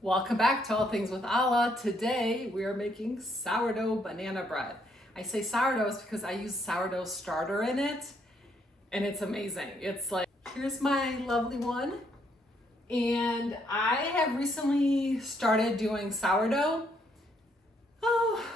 Welcome back to All Things with Allah. Today we are making sourdough banana bread. I say sourdough is because I use sourdough starter in it and it's amazing. It's like, here's my lovely one. And I have recently started doing sourdough,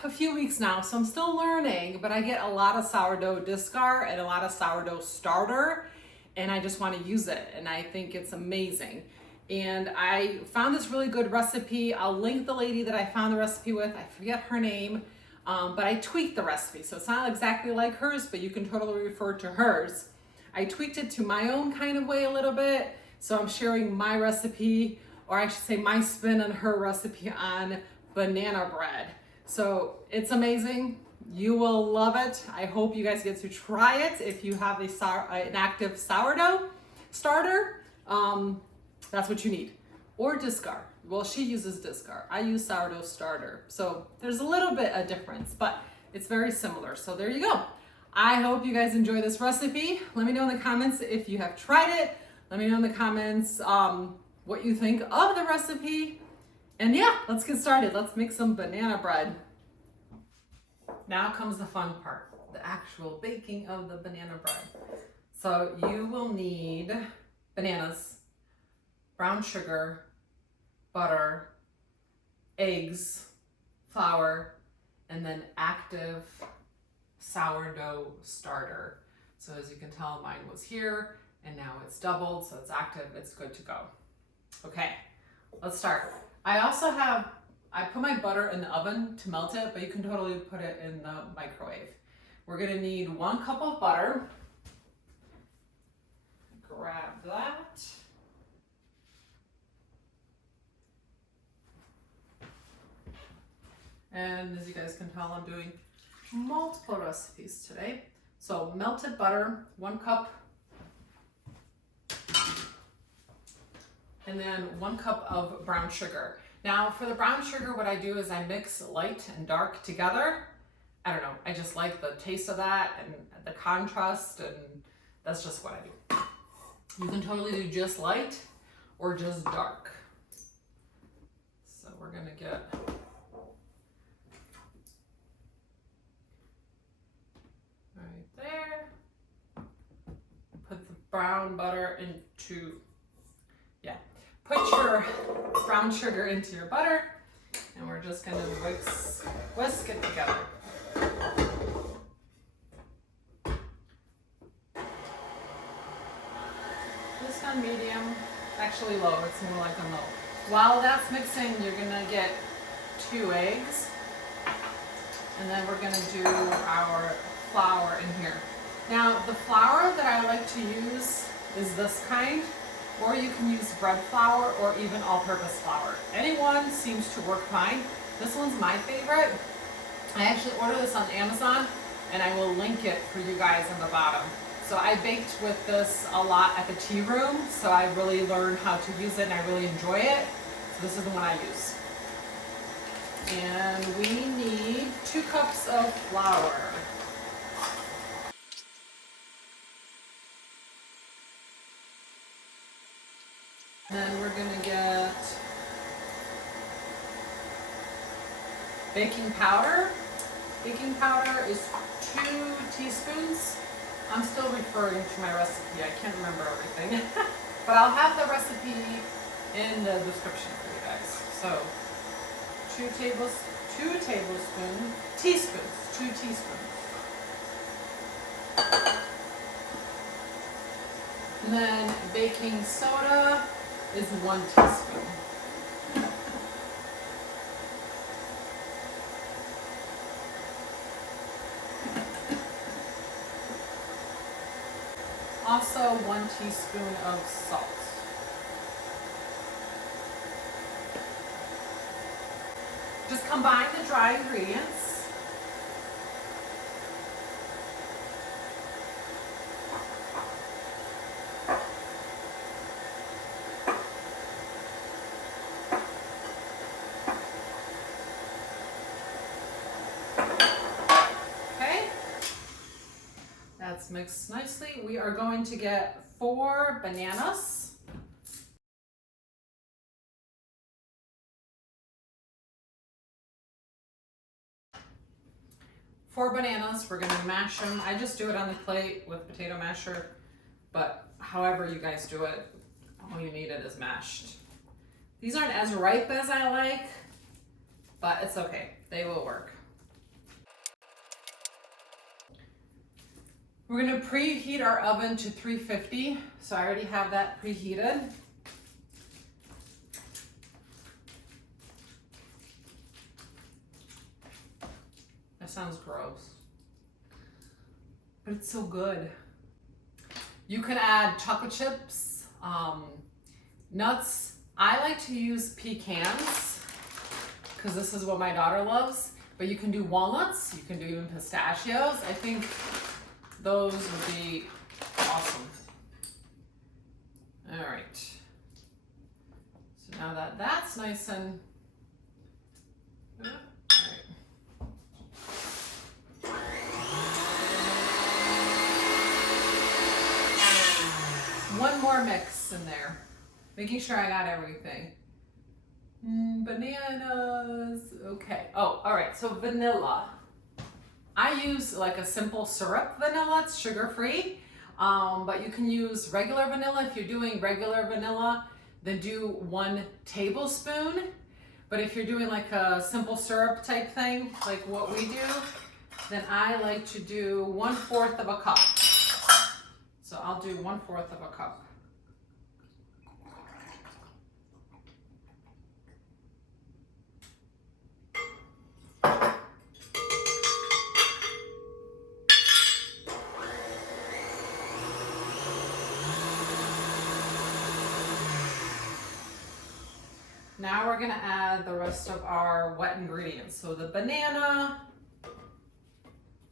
a few weeks now. So I'm still learning, but I get a lot of sourdough discard and a lot of sourdough starter and I just want to use it. And I think it's amazing. And I found this really good recipe. I'll link the lady that I found the recipe with. I forget her name, but I tweaked the recipe. So it's not exactly like hers, but you can totally refer to hers. I tweaked it to my own kind of way a little bit. So I'm sharing my recipe, or I should say my spin on her recipe on banana bread. So it's amazing. You will love it. I hope you guys get to try it if you have an active sourdough starter. That's what you need. Or discard. Well, she uses discard. I use sourdough starter. So there's a little bit of difference, but it's very similar. So there you go. I hope you guys enjoy this recipe. Let me know in the comments if you have tried it. Let me know in the comments what you think of the recipe. And yeah, let's get started. Let's make some banana bread. Now comes the fun part, the actual baking of the banana bread. So you will need bananas, brown sugar, butter, eggs, flour, and then active sourdough starter. So as you can tell, mine was here and now it's doubled, so it's active, it's good to go. Okay, let's start. I put my butter in the oven to melt it, but you can totally put it in the microwave. We're gonna need 1 cup of butter. Grab that. And as you guys can tell, I'm doing multiple recipes today. So melted butter, 1 cup. And then 1 cup of brown sugar. Now for the brown sugar, what I do is I mix light and dark together. I don't know, I just like the taste of that and the contrast, and that's just what I do. You can totally do just light or just dark. So we're gonna get right there. Put the brown butter into, put your brown sugar into your butter, and we're just gonna whisk it together. Just on medium, actually low, it's more like on low. While that's mixing, you're gonna get 2 eggs, and then we're gonna do our flour in here. Now, the flour that I like to use is this kind, or you can use bread flour or even all-purpose flour. Any one seems to work fine. This one's my favorite. I actually ordered this on Amazon, and I will link it for you guys on the bottom. So I baked with this a lot at the tea room, so I really learned how to use it and I really enjoy it. So this is the one I use. And we need 2 cups of flour. Then we're gonna get baking powder. Baking powder is 2 teaspoons. I'm still referring to my recipe. I can't remember everything. But I'll have the recipe in the description for you guys. So 2 teaspoons. And then baking soda is 1 teaspoon. Also 1 teaspoon of salt. Just combine the dry ingredients. That's mixed nicely. We are going to get 4 bananas. 4 bananas. We're gonna mash them. I just do it on the plate with potato masher, but however you guys do it, all you need it is mashed. These aren't as ripe as I like, but it's okay. They will work. We're gonna preheat our oven to 350. So I already have that preheated. That sounds gross, but it's so good. You can add chocolate chips, nuts. I like to use pecans because this is what my daughter loves, but you can do walnuts, you can do even pistachios. I think those would be awesome. All right. So now that that's nice and, all right. One more mix in there, making sure I got everything. Bananas, okay. Oh, all right, so vanilla. I use like a simple syrup vanilla, it's sugar-free, but you can use regular vanilla. If you're doing regular vanilla, then do 1 tablespoon. But if you're doing like a simple syrup type thing, like what we do, then I like to do 1/4 of a cup. So I'll do 1/4 of a cup. Now we're gonna add the rest of our wet ingredients. So the banana,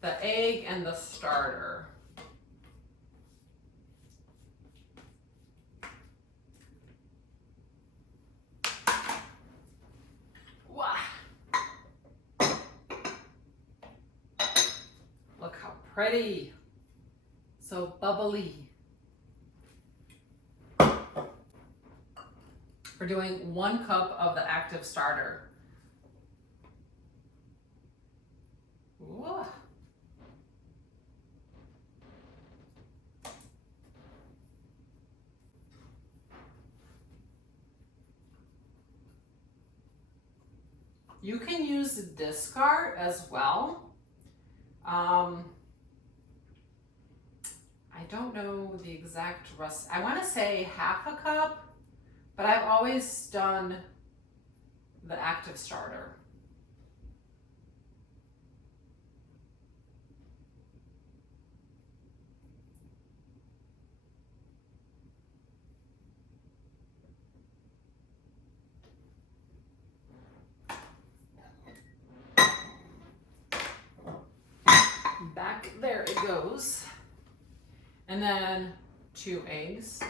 the egg, and the starter. Wow. Look how pretty. So bubbly. We're doing 1 cup of the active starter. Whoa. You can use discard as well. I don't know the exact recipe. I want to say 1/2 cup. But I've always done the active starter. Back there it goes. And then 2 eggs.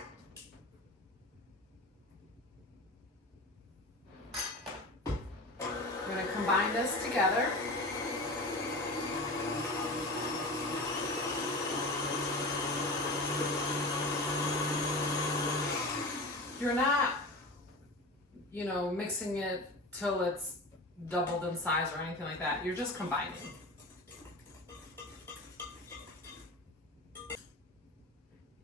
We're going to combine this together. You're not, mixing it till it's doubled in size or anything like that. You're just combining.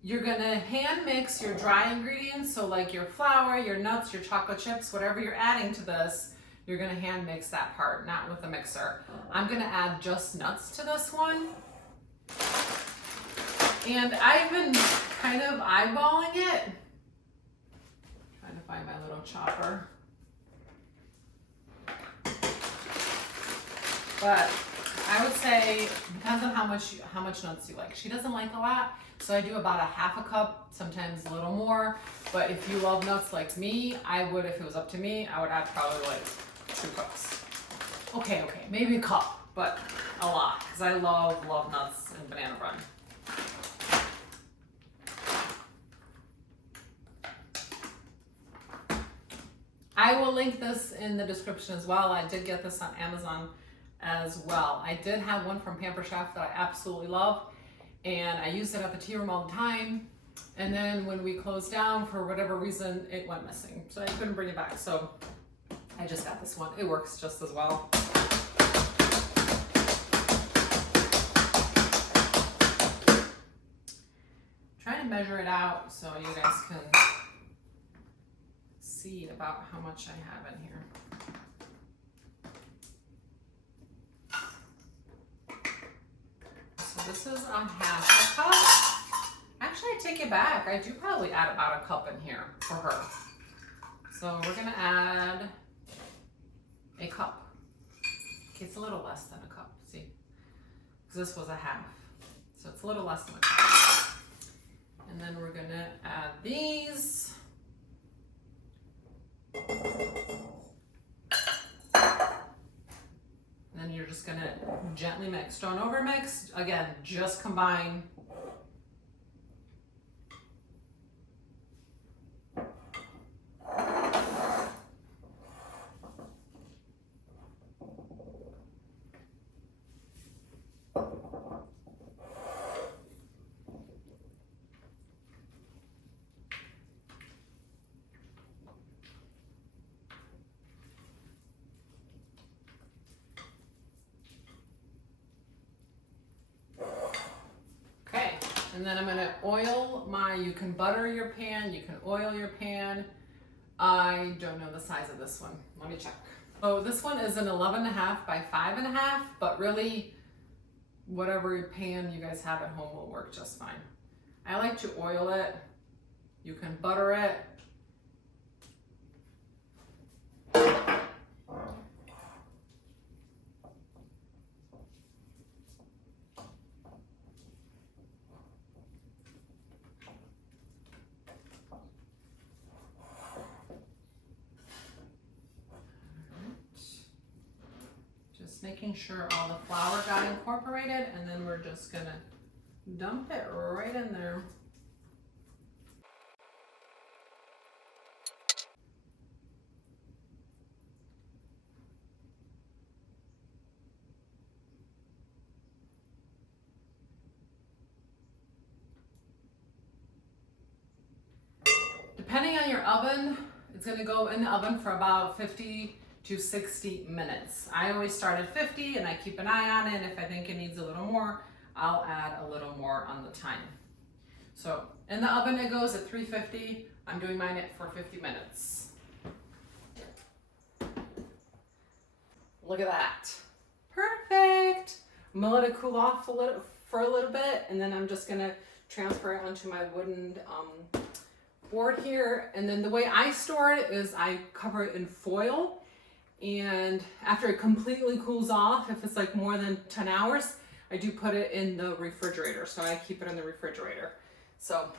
You're gonna hand mix your dry ingredients, so like your flour, your nuts, your chocolate chips, whatever you're adding to this, you're gonna hand mix that part, not with a mixer. I'm gonna add just nuts to this one. And I've been kind of eyeballing it. Trying to find my little chopper. But I would say, depends on how much nuts you like. She doesn't like a lot, so I do about 1/2 cup, sometimes a little more. But if you love nuts like me, if it was up to me, I would add probably like 2 cups. Okay, maybe a cup, but a lot, because I love nuts and banana bread. I will link this in the description as well. I did get this on Amazon as well. I did have one from Pamper Chef that I absolutely love, and I used it at the tea room all the time. And then when we closed down, for whatever reason, it went missing. So I couldn't bring it back. So I just got this one. It works just as well. measure it out so you guys can see about how much I have in here. So this is a half a cup. Actually, I take it back. I do probably add about a cup in here for her. So we're gonna add a cup. Okay, it's a little less than a cup, see? Because this was a half. So it's a little less than a cup. And then we're gonna add these. And then you're just gonna gently mix. Don't overmix. Again, just combine. And then I'm gonna oil you can butter your pan, you can oil your pan. I don't know the size of this one. Let me check. So this one is an 11.5 by 5.5, but really whatever pan you guys have at home will work just fine. I like to oil it. You can butter it. Making sure all the flour got incorporated, and then we're just gonna dump it right in there. Depending on your oven, it's gonna go in the oven for about 50 to 60 minutes. I always start at 50 and I keep an eye on it. If I think it needs a little more, I'll add a little more on the time. So in the oven it goes at 350. I'm doing mine for 50 minutes. Look at that. Perfect. I'm gonna let it cool off for a little bit, and then I'm just gonna transfer it onto my wooden board here. And then the way I store it is I cover it in foil. And after it completely cools off, if it's like more than 10 hours, I do put it in the refrigerator. So I keep it in the refrigerator. So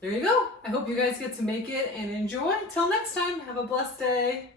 there you go. I hope you guys get to make it and enjoy. Till next time, have a blessed day.